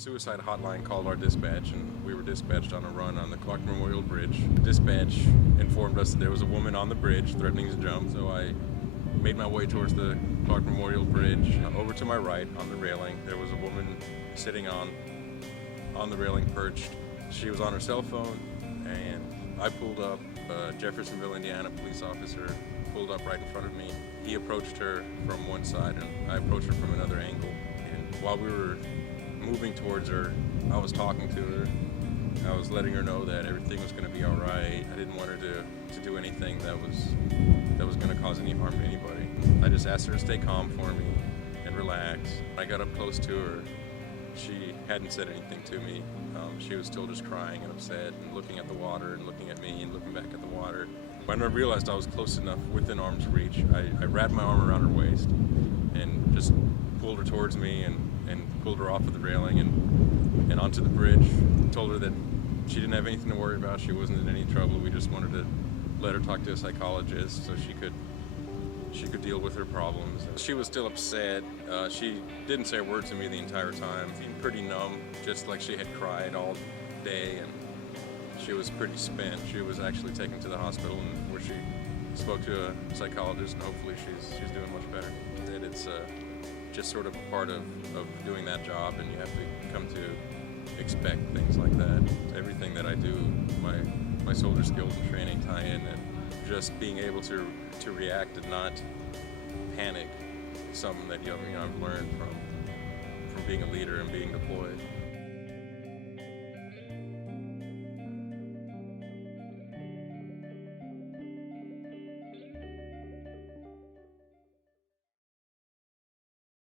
suicide hotline called our dispatch, and we were dispatched on a run on the Clark Memorial Bridge. Dispatch informed us that there was a woman on the bridge threatening to jump, so I made my way towards the Clark Memorial Bridge. Over to my right on the railing, there was a woman sitting on the railing, perched. She was on her cell phone, and I pulled up. Jeffersonville, Indiana police officer pulled up right in front of me. He approached her from one side, and I approached her from another angle. And while we were moving towards her, I was talking to her. I was letting her know that everything was going to be all right. I didn't want her to do anything that was going to cause any harm to anybody. I just asked her to stay calm for me and relax. I got up close to her. She hadn't said anything to me. She was still just crying and upset and looking at the water and looking at me and looking back at the water. When I realized I was close enough within arm's reach, I wrapped my arm around her waist and just pulled her towards me and pulled her off of the railing and onto the bridge. Told her that she didn't have anything to worry about. She wasn't in any trouble. We just wanted to let her talk to a psychologist so she could deal with her problems. She was still upset. She didn't say a word to me the entire time. Being pretty numb, just like she had cried all day, and she was pretty spent. She was actually taken to the hospital, and where she spoke to a psychologist, and hopefully she's doing much better. And it's just sort of a part of doing that job, and you have to come to expect things like that. Everything that I do, my soldier skills and training tie in, and just being able to react and not panic, something that I've learned from being a leader and being deployed.